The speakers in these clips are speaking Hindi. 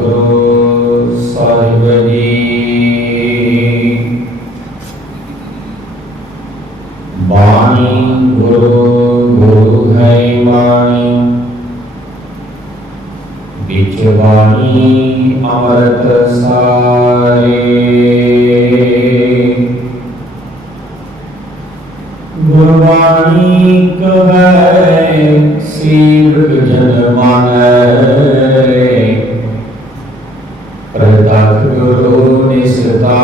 सतगुरु साहिब जी। वाणी गुरु गुरु है वाणी, बिच वाणी अमृत सारे। गुरबाणी कहे सीवक जन मानै, प्रत्यक्ष गुरु निस्तारे।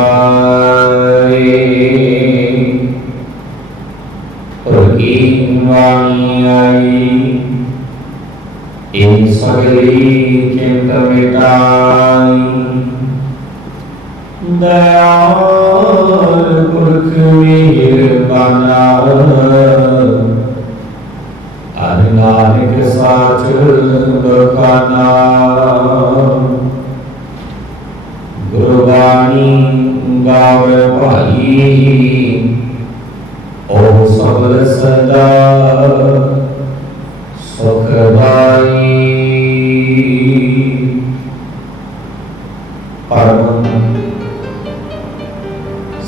प्रगीन वाणी आई इन सगली चिंत मिटाई, दयाल पुरख मेहरबाना, हर नानक साच बखाना। गुरबाणी गावे भाई ओ सबल सदा सुखदाई। परम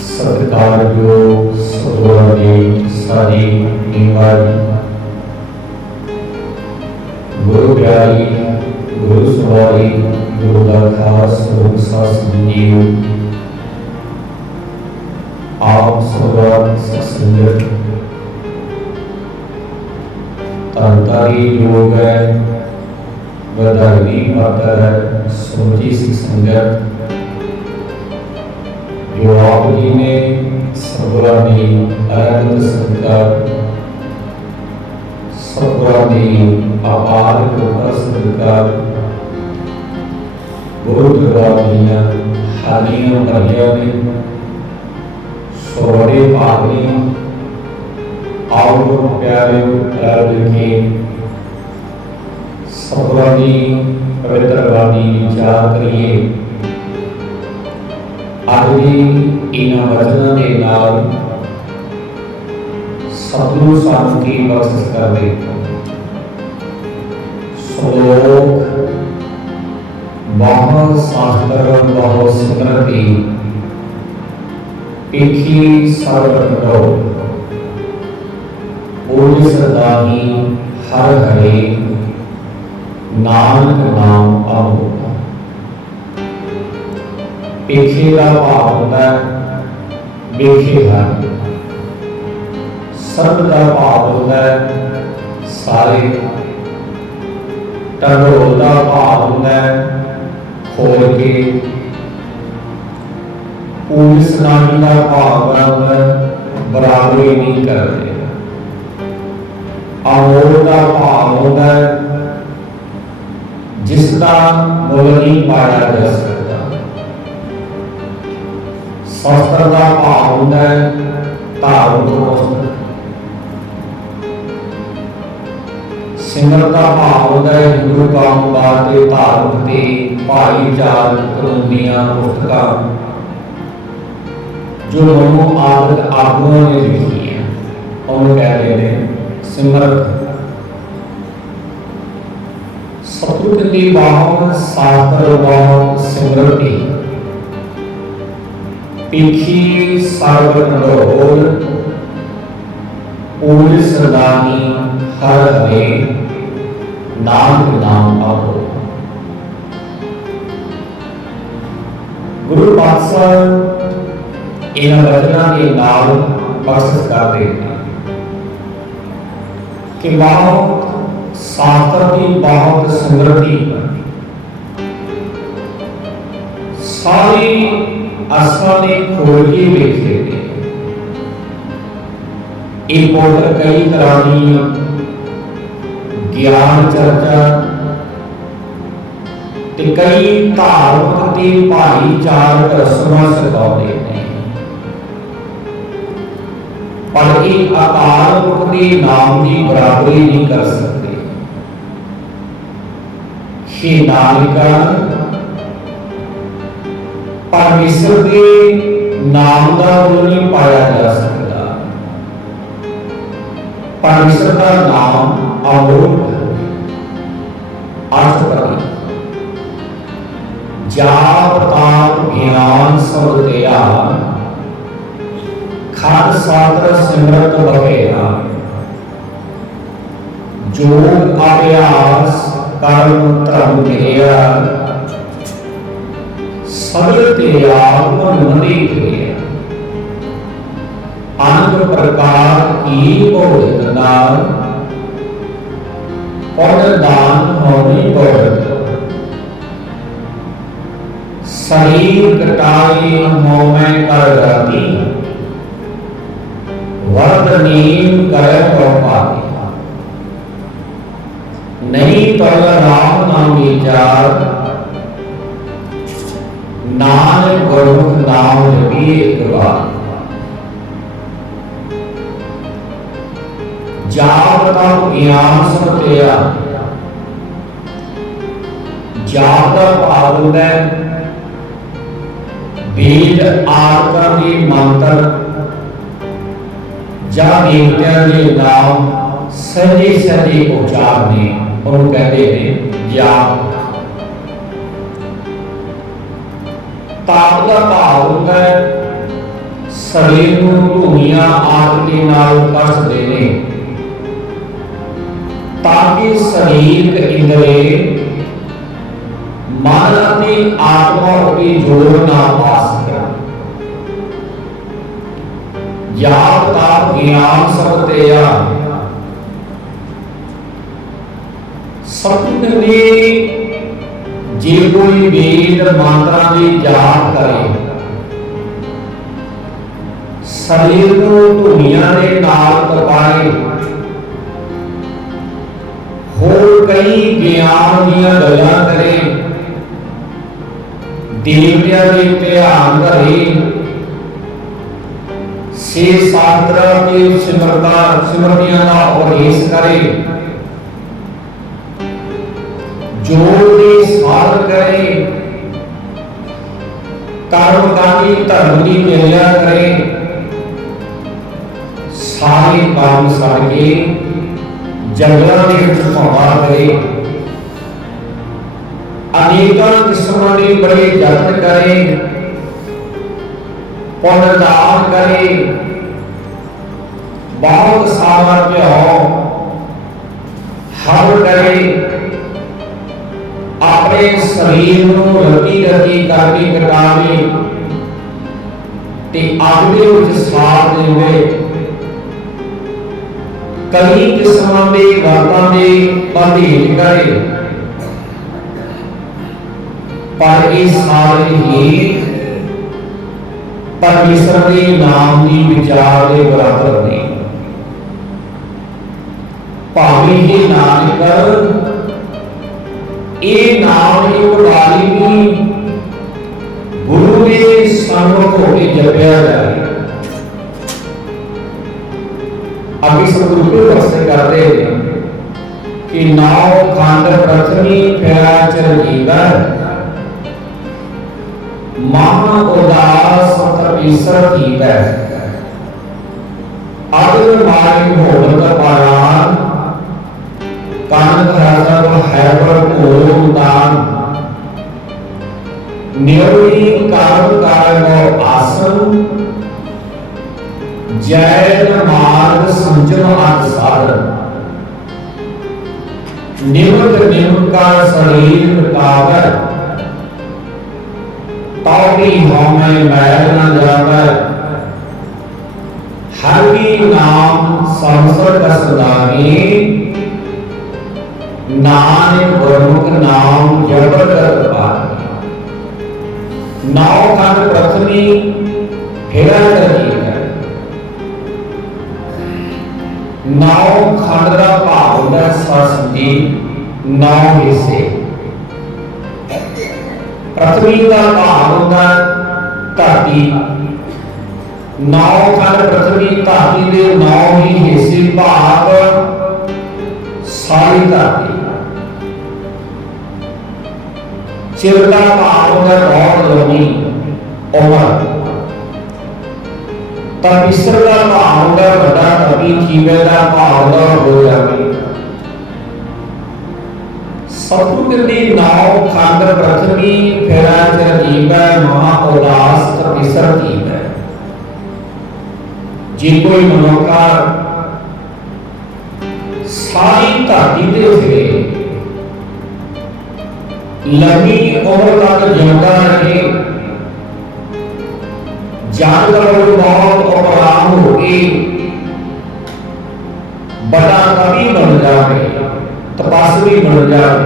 सत्कारयोग सतगुरुओं ने सारी निवारी, गुरु प्यारी गुरु सवारी गुरु का खास रूप सतसंग। आप सौरात सत्संगत धनधारी लोग है, वधाई माता है, सोची सी संगत जो आप जी ने सतगुरां दी अनंत संगत, सतगुरां दी अपार कृपा सदका गुरु दरबार दीयां हाजियां भरियां ने सोहरे भाग ने। आओ गुरु प्यारे रल के सतगुरां दी पवित्र बाणी विचार करिए। अज भी इन्हां वचनां दे नाल सतगुरु सानूं की बख्शिश करदे। श्लोक बहुत शास्त्र बहुत स्मृति, पेखी सर्वकरो ओज सदाही हर हरे, नानक नाम अमोघ। पेखे का भाव होता है बेखे हर, सर्व का भाव होता है सारे, टंडोल का भाव होता है खोल के, पूरी सनाही का भाव होता है बराबरी नहीं करते। अमोल का भाव होता है जिसका मुल नहीं पाया जा सकता। शास्त्र का भाव होता है धार्मिक, सिमरन का भाव होता है हिंदू काम बातें धार्मिक के भाईचार कानूनियां पुस्तकां जो मनो आदत आगुओं ने लिखी है, उन्हें कहते हैं सिमरन। सतगुरु की बाहों शास्त्र बाहों सिमरती, पीखी सर्वकरोल ओज सदाही हर हरे, नानक नाम अमोघ। गुरु पातशाह इन वचनों के नाल बख्शिश करते हैं कि बहुत शास्त्र की बहुत स्मृति, सारी असां ने खोल के देखे थे। एक पोत्र कई तरह की ज्ञान चर्चा ते कई धार्मिक ते भाईचारक रस्मां सिखाते हैं, पर एक अकाल पुरख के नाम की बराबरी नहीं कर सकते। हे नानका, परमेश्वर के नाम का मुल नहीं पाया जा सकता। परमेश्वर का नाम अमोघ, अर्थपति। जाप ताप ज्ञान सब तेरा, खर सात्र सिमरत बखेरा। जोग अभ्यास कर्म धर्म तेरा, सगल तेरा मन मनी तेरा। अनंत प्रकार की बहुत दान, और दान होनी बहुत। शरीर कटाई मोह कर जाती, वर्द नीम करे पाती। नहीं तल राम नाम विचार, नानक गुरमुख नाम जपी एक बार। जाप तप ज्ञान सब तेरा, जाप का भाव होता है वेद आरता के मंत्र जा देवतियां के नाम सजे सजे उच्चारने उन्होंने कहते हैं जाप। ताप का भाव होता है शरीर को धूमिया आग के नाल कस देने, ताकि शरीर इंद्रे मन अपनी आत्मा की जोड़ ना पा सके। जाप ताप ज्ञान सब तेरा, सतुत ने जे कोई वेद मंत्रा की जाप करे, शरीर को धुनिया के नाल तपाए, होर कई ज्ञान दियां गल्लां करे, देवतियां दे ध्यान धरे, से शास्त्र के सिमरतियां का उपदेश करे, जोड़ के साध करे, कर्मकांडी धर्म की क्रिया करे, सारे काम छड़ के जंगलों के भौवा करे, अनेकों किस्मों के बड़े यत्न करे, पुण्यदान करे, बहुत सामर्थ्य हो हर करे, अपने शरीर को रति रति करके कटावे ते आगे उच साथ देवे। कई किस्मां दे वातां दे बंधेज करे, पर ये सारे ही परमेश्वर के नाम की विचार के बराबर नहीं। भावे ही नानक ये नाम की उड़ारी भी गुरु के सन्मुख होकर जपया जाए। अभी सतगुरु प्रश्न करते हैं कि नाव खंड प्रथमी फेरा चिरंजीवर, महा उदास परमेश्वर की है। अगल मार्ग भोगत पारान, कान धरातल है पर कोम दान। नियोगी कर्म कार्य आसन, जैन मार्ग संजम अर्थ साधन। निमक निमक का शरीर कागर, ताकि हमें मैल न जावे। हर की नाम संसद सदाई, नानक गुरमुख नाम जबरदस्त पाए। नौ खंड प्रथमी फेरा चिरंजीवर, नौ खंड का भाव होता है सरस्वती, नौ हिस्से। पृथ्वी का भाव होता है धरती, नौ खंड पृथ्वी धरती के नौ ही हिस्से भाग सारी धरती। चिर का भाव होता है बहुत लंबी उम्र। परमेश्वर का भाव होता है बड़ा, कभी जीवे का भाव होता हो जाए। सतगुरु कहते नौ खंड प्रथमी फेरा चिरजीवै महा उदास तपिसर जीवै। जे कोई मनुखा सारी धरती दे फिरे लंबी उम्र तक जिंदा रहे, जन करोड़ बहुत उपराम हो के बड़ा कवि बन जाए, तपस्वी बन जाए,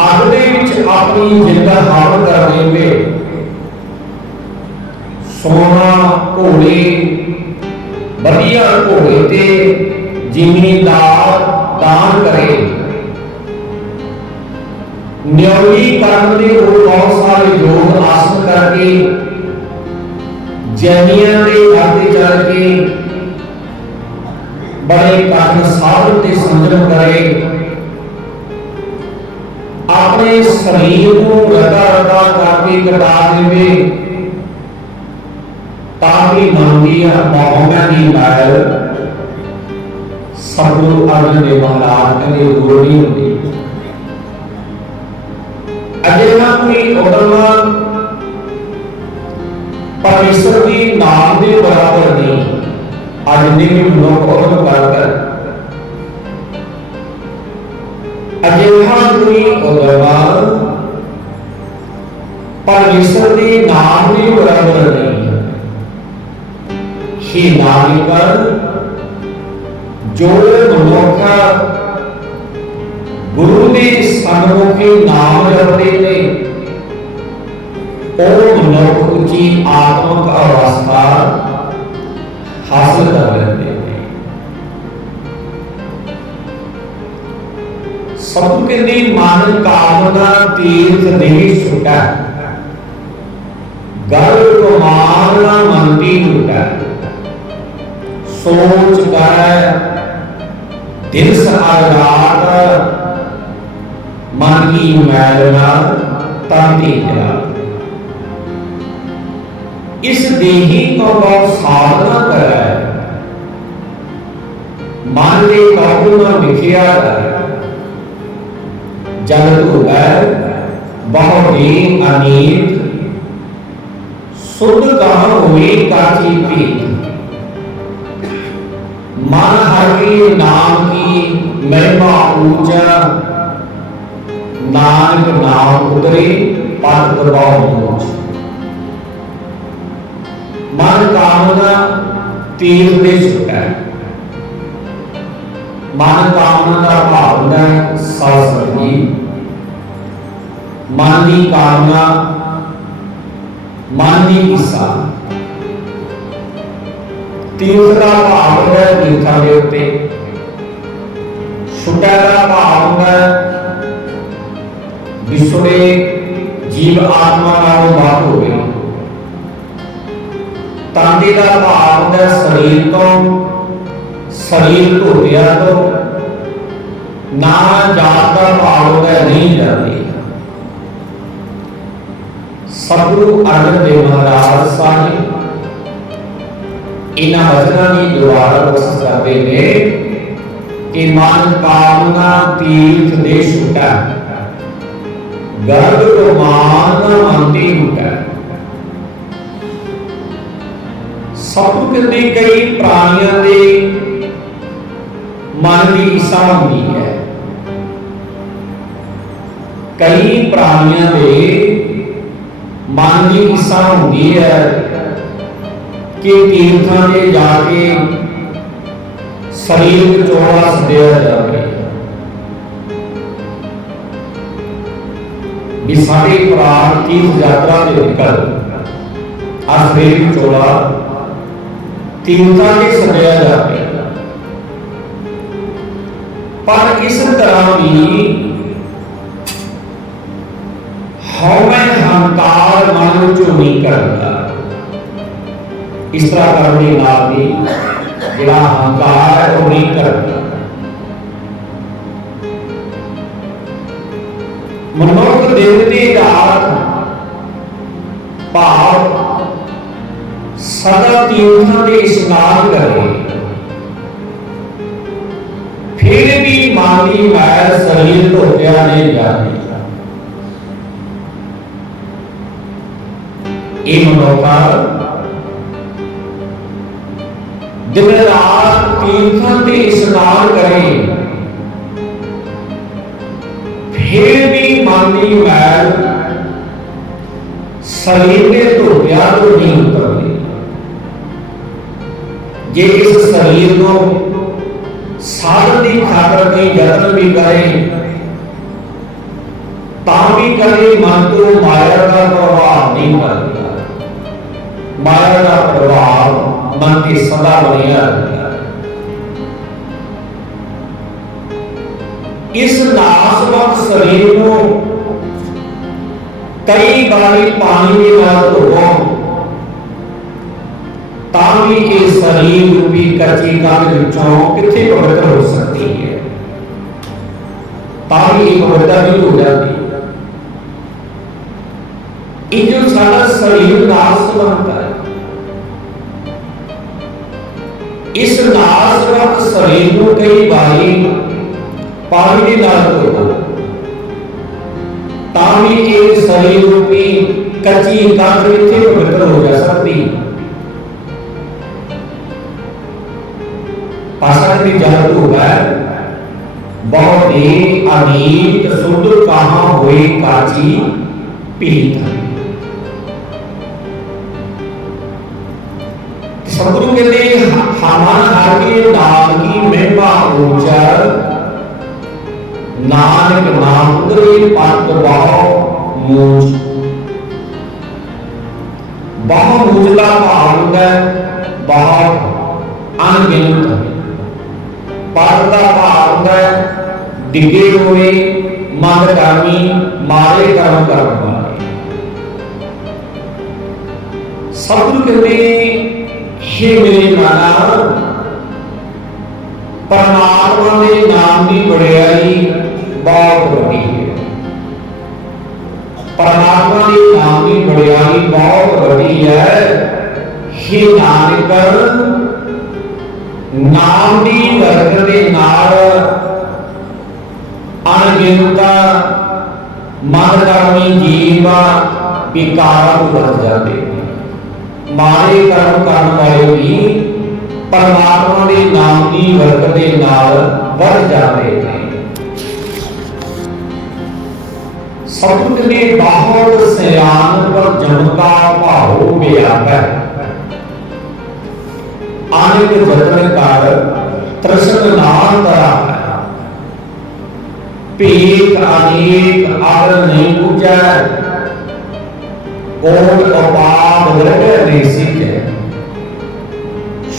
अग दे विच अपनी जिंद हार कर देवे, सोना घोड़े बढ़िया घोड़े ते जिमीदार दान करे, न्योली करन दे बहुत सारे योग आसन करके जैनियां दे आते चल के बड़े कठिन साधन ते संयम करे, अपने शरीर को रगा रगा करके कटा देवे ताकि मन की भावना की मैल सतगुरु अर्जन देव महाराज कहते दूर नहीं होती। अजिहा कोई उदमा परमेश्वर के नाम के बराबर नहीं, अज ने भी मनुख उदम करकर अजिहा कोई उदमा परमेश्वर के नाम के बराबर नहीं। हे नाविक जो मनुख गुरु के सन्मुखी नाम जपते ने वो मनुख उच्ची आत्मक अवस्था हासिल कर लेते हैं। सब के लिए मन कामना तीर्थ नहीं छुटा, गर्व को मारना मन की छुटा, सोच कर दिल सहारात मन की मैलना तांती जला। इस देही को बहुत साधना करे, मन के काबू में बिखिया जल धुबै बहुत ही अनीत, शुद्ध कहाँ हुई काची पीत। मन हर के नाम की महिमा ऊंचा, नानक नाम उतरे पद प्रभाव मोच। मन कामना तीर्थ दे छुटा, मन कामना का भाव है सत्संगी, मन की कामना मन की इच्छा, तीर्थ का भाव है तीर्था के उत्ते, छुटा का भाव है विछड़े जीव आत्मा नालों बात हो गई, तांती का भाव है शरीर तो शरीर धोतिया तो ना जात का भाव है नहीं जाती। सतगुरु अर्जन देव महाराज साहिब इन वचनों की द्वारा कोशिश करते हैं कि मन कामना तीर्थ दे छुटा, गर्भ को मारना मनती छुटा। सतगुरु कहते कई प्राणियों के मन की इच्छा होती है, कई प्राणियों के मन की इच्छा होती है कि तीर्थां में जाके शरीर चौड़ा सदैया जाए, भी सारे प्राण तीर्थ यात्रा से निकल शरीर चौड़ा तीर्थां में सदैया जाए। पर इस तरह भी हमें हंकार मन चो नहीं करता, इस तरह करने नाल भी जिहड़ा हंकार है वो नहीं करता। मनुख दिन की रात भाव सदा तीर्थां के स्नान करे, फिर भी मांगी मैल शरीर धोत्या नहीं जाती। ये मनोका दिन रात तीर्थों से स्नान करें, फिर भी मांगी मैल शरीर में धोत्या तो नहीं उतरती। जे इस शरीर को साधन की खातर के यत्न भी करें, ता भी कभी मन को माया का प्रभाव नहीं करता। माया का प्रभाव मन की सदा बनिया रहता है। इस नाशवंत शरीर को कई बारी पानी के नाल धोवो, ताकि ये शरीर रूपी कच्ची कंध विचों कितने पवित्र हो सकती है, ताकि ये पवित्र भी हो जाती है। ये जो सारा शरीर नाशवंत है, इस नाशवंत शरीर को कई बारी पानी के नाल धोवो, ताकि ये शरीर रूपी कच्ची कंध कितने पवित्र हो जा सकती है। पाषाण की जल होगा बहुत ही अनीत शुद्ध कहाँ हुई काची पीत। सतगुरु कहते हमारा के नाम की महिमा ऊंचर, नानक नाम उतरे पत बहु मूंझला भाव है, बहुत अनगिनत पद का भाव है डिगे हुए मंदगामी मारे कर्म करने वाले। सतगुरु कहते हे मेरे माना, परमात्मा के नाम की बड़ाई बहुत बड़ी है। परमात्मा के नाम की बड़ाई बहुत बड़ी है। हे नानक नाम दी वर्ग दे नाल अनगिनता मनगामी जीव विकार बढ़ जाते, मारे कर्म करने वाले भी परमात्मा के नाम की वर्ग दे नाल बढ़ जाते हैं। सतगुरु ने बहुत सियान पर जन्म का भाव व्यापै, अनेक जतन कर तृष्ण नाम करा, पीक अनेक आदर नहीं पूजा, कोट उपाद वर्ग नहीं सीखे,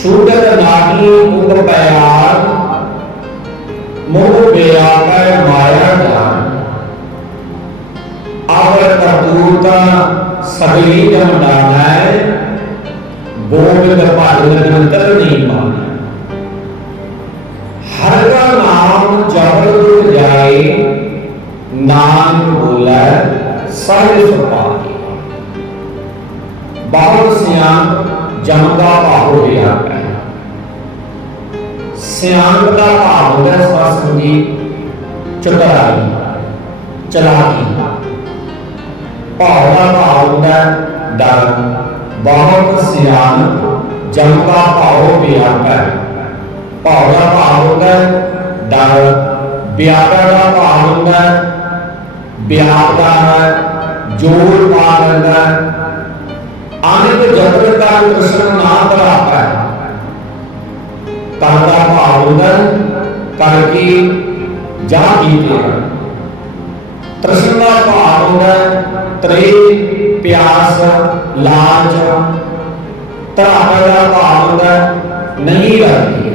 शुद्ध नानी उप प्यार, मोह व्यापै माया जान, आवर करतूता सगली जम डाना है, गोविंद पाद निरंतर नहीं माना। हर का नाम जब दुख जाए, नाम बोला सहज सुपाए। बहुत सियान जम का भाव लिया है। सियान का भाव है सत्संगी चतुराई चलाकी, भाव का भाव है डर। बहुत सियान जम का भाव व्यापै, भाव का भाव है डर, व्यापै का भाव है व्यापदा है जोर पा लेंदा, अनेक जतन का कृष्ण नाम बराबर है। कर का भाव है करके जा जीते, तृष्ण का भाव है त्रे प्यास लाज, तरापा का भाव है नहीं रहती।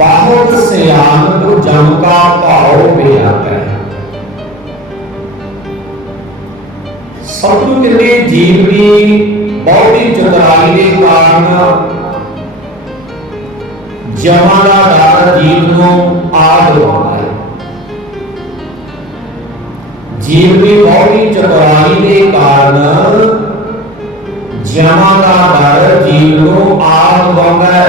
बहुत सियान को जम का भाव भी आता है। सतगुरु कहते जीव भी बहुती चतुराई के कारण जमा का डर जीव को आद होता है। जीव की बहुती चतुराई के कारण जमा का डर जीव को आद होता है।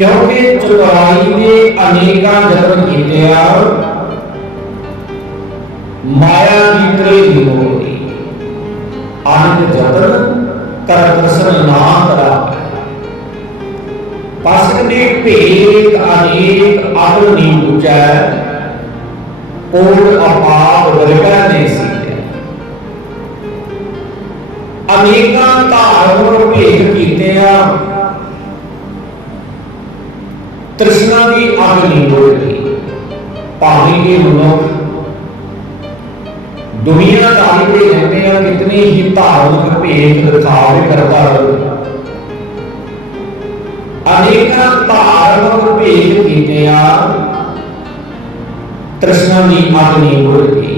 क्योंकि चतुराई ने अनेका जन्म कीतिया माया की त्रेही होती आनंद जतन कर कृष्ण ना करा पासक ने भेद अनेक अग नी बुझै कोड अपाप वर्गा ने सीखे अनेका धार्म भेद कीतिया तृष्णा की अग नहीं बुझती भावें के मनुख दुनियादारी में रहते हैं कितने ही धार्मिक भेद दिखावे करता रहे अनेक धार्मिक भेद कीतिया तृष्णा की अग नहीं बुझती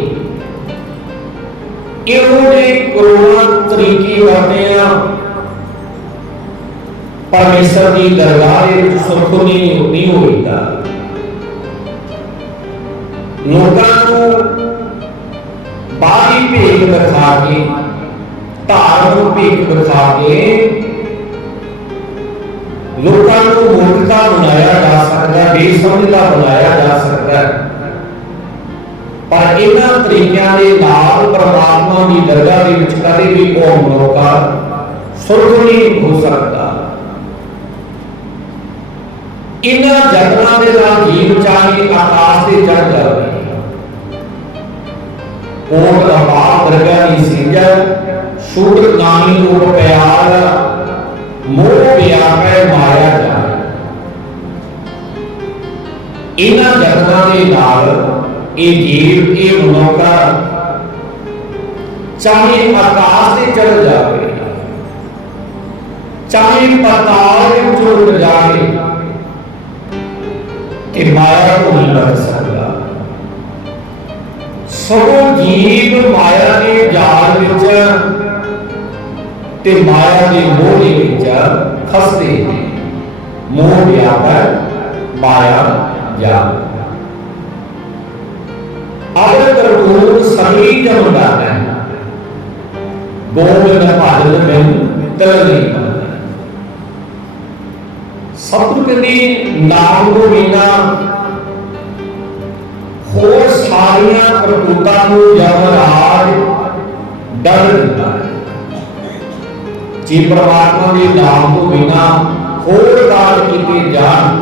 इन्होंने करोड़ों तरीके करते हैं परमेश्वर की दरबार सुख नहीं होता लोगों को बाहरी भेद दिखा के धार्मिक भेद दिखा के लोगों को मूर्खता बनाया जा सकता है बेसमझता बनाया जा सकता है पर इन्हां तरीकों के नाल परमात्मा की दरगाह के विच कदे भी वो मौका सुर्ग नहीं हो सकता इन्हां जतनां दे नाल जीव चाहे आकाश से चढ़ जाए कोट अपाप दरगाह की सिंजा शूद्र नामी रूप प्यार मोह व्यापै माया जाए इन्हां जतनां दे नाल ये जीव ये मनुका चाहे आकाश से चढ़ जाए चाहे पाताल में उड़ जाए कि माया को नहीं बच सकता सगो जीव माया के जाल विच ते माया के मोह दे विच फसदे हैं मोह व्यापै माया जाल अब करतूत सभी जमदा है गोविंद भजन बिन तिल नहीं पाता सतगुर के नाम को बिना होर सारियां करतूतां नूं यमराज डर दिंदा है जे परमात्मा के नाम को बिना होर कार्य कीते जाण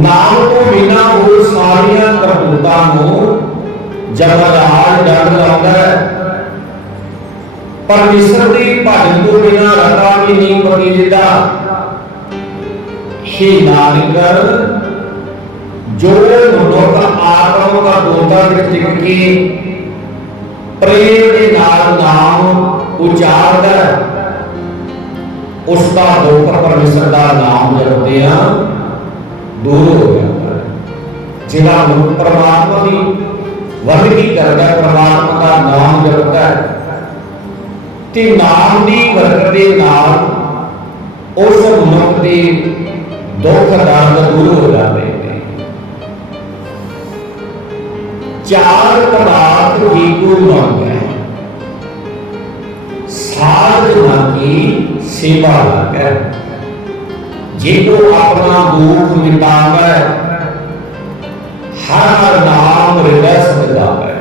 नाम को बिना होर सारियां करतूतां नूं यमराज डर लाउंदा है परमेश्वर के भजन को बिना रता भी नहीं पति दिता हे नानक जो मनुख आत्मा का दोता टिक के प्रेम के नाम उचारदा उसका दुख परमेश्वर का नाम जपते हैं दूर हो जाता है जिहड़ा मनुख परमात्मा की वंदगी करता है परमात्मा का नाम जपता है ते नाम की बरकत के नाल उस मनुख के दुख दर्द दूर हो जाते हैं चार पदार्थ की को मांगे साधना की सेवा लागे जिनको अपना दुख मिटावे हर नाम हृदय सजावे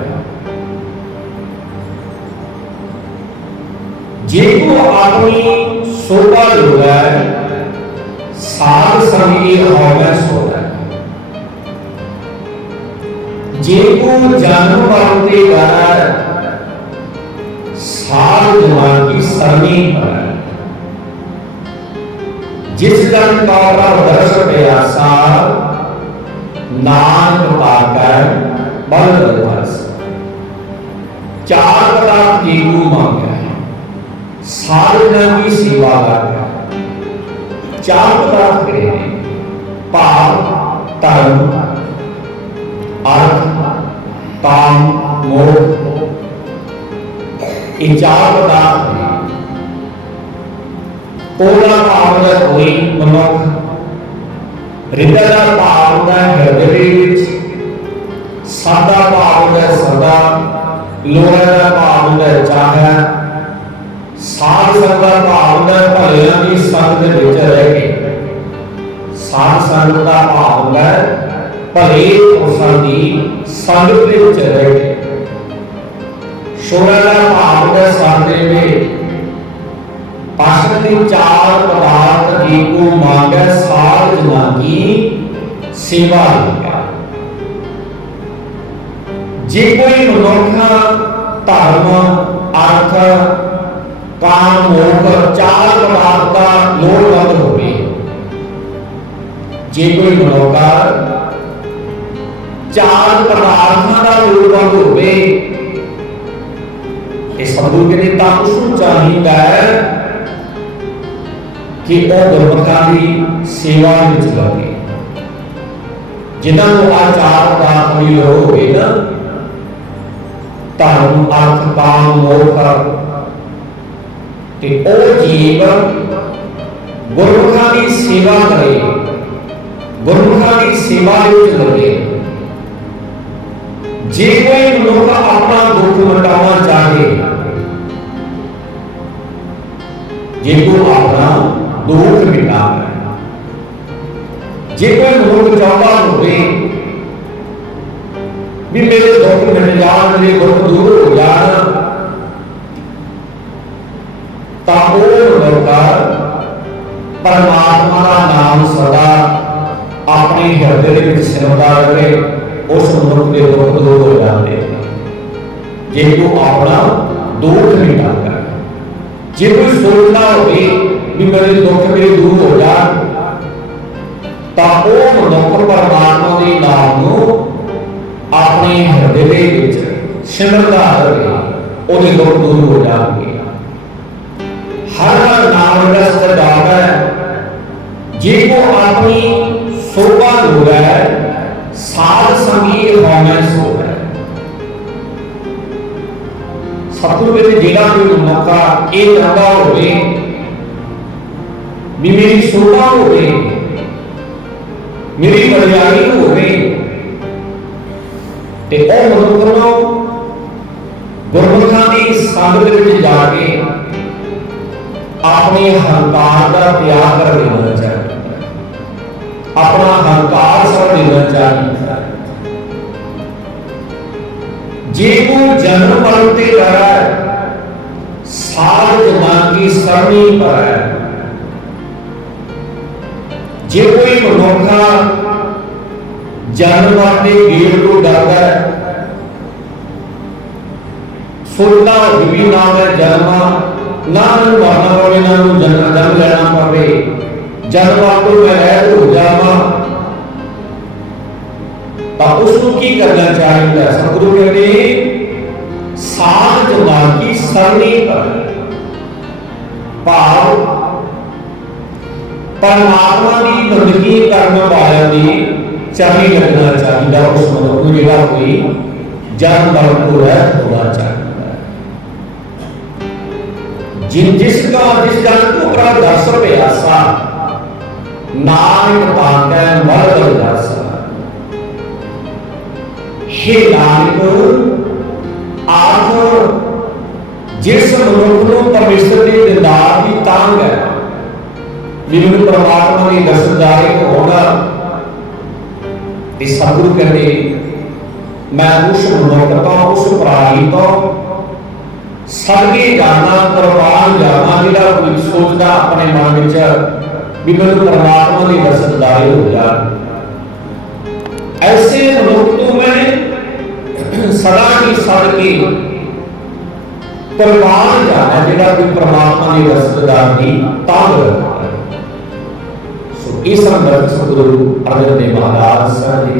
जिनको अपनी शोभा जोड़े साध संगी होवे सोवे जिनको जन्म पाते कर साध जमान की सरनी पर जिस जन का दर्श प्यासा नानक पाकर बल बस चार पदार्थ की को मांगे साधना की सेवा कर चार पदार्थ करें पाप धर्म अर्थ काम मोह ये चार पदार्थ कोला भाव का कोई मनुख हृदय का भाव का हृदय सादा भाव का सदा लोहा का भाव का चाह साध संगत भाव का भलियां की संग दे विच रह के संगत का भाव होंगे भले पुरुषों की संगत के विच रहे। 16 का भाव होंगे साधे में पाशन की चार पदार्थ जी को मांगे साल जना की सेवा होगा। जे कोई मनुष्य धर्म अर्थ काम मोक्ष चार पदार्थ का लोड़वंद होवे, जे कोई मनुष्य चार पदार्थों का लोड़वंद होवे, इस सतगुरु कहते तां उसनूं चाहीदा कि वह गुरमुखां की सेवा विच लगे। जिन्हां नूं आ चार पदार्थ की लोड़ होवे ना, धर्म अर्थ काम मोक्ष, ते ओ जीव गुरमुखां की सेवा करे, गुरमुखां की सेवा विच लगे। जे कोई मनुष्य अपना दुख मिटाना चाहे, जे को अपना दुख मिटाना, जे कोई मनुष्य चाहता होवे भी मेरे दुख मिट जान, मेरे दुख दूर हो जान, तां परमात्मा का नाम सदा अपने हृदय में सिमरदा रहे, उस मनुष्य के दुख दूर हो जाते। जे को अपना दुख मिटाता, जे कोई सोचता हो भी मेरे दुख मेरे दूर हो जान, तां वो मनुष्य परमात्मा के नाम को अपने हृदय में सिमरदा रहे, उसके दुख दूर हो जाएंगे। हर नाम रस्त जावे, जे को अपनी शोभा दूर है, साध संगीत होना सो है। सतगुरु कहते जेड़ा कोई मौका ये चाहता होवे भी मेरी शोभा होवे, मेरी बड़ियाई होवे, ते ओ मनुष्य नूं गुरमुखां दी संगत विच जाके अपने अहंकार का त्याग कर देना चाहिए, अपना अहंकार छोड़ देना चाहिए। जे को जन्म मरण ते डर है, साल जन्म की सरणी पर है। जे कोई मनुष्य जन्म मरण के गेड़ को डरता है, सोचता भी ना मैं जन्म ना मरना पवे, ना जन्म लेना पवे, जन्म आपको मैं रह हो जावा, तो उसको की करना चाहिए। सतगुरु कहते साध जन्म की सरणी पर भाव परमात्मा की बंदगी करने वाले की चरणी लगना चाहिए। उस मनुष्य को जेड़ा कोई जन्म मरण को रहित होना चाहिए। जिस जन को प्रभु दर्श प्यासा, नानक पाकै मर जासा। हे नानक, आप जिस मनुष्य को परमेश्वर के दीदार की तांग है, बिल्कुल परमात्मा की दर्शनदारी होगा, इस सतगुरु कहते मैं उस मनुष्य तो उस प्राणी तो सदके जाना कुर्बान जाना, जिहड़ा कोई सोचता अपने मन विच भी मैं परमात्मा की दर्शनदारी हो जा, ऐसे मनुष्य तो मैं सदा की सदके कुर्बान जाना, जिहड़ा कोई परमात्मा की दर्शनदारी तांग रखता है। सो इस संदर्भ सतगुरु अर्जन देव महाराज जी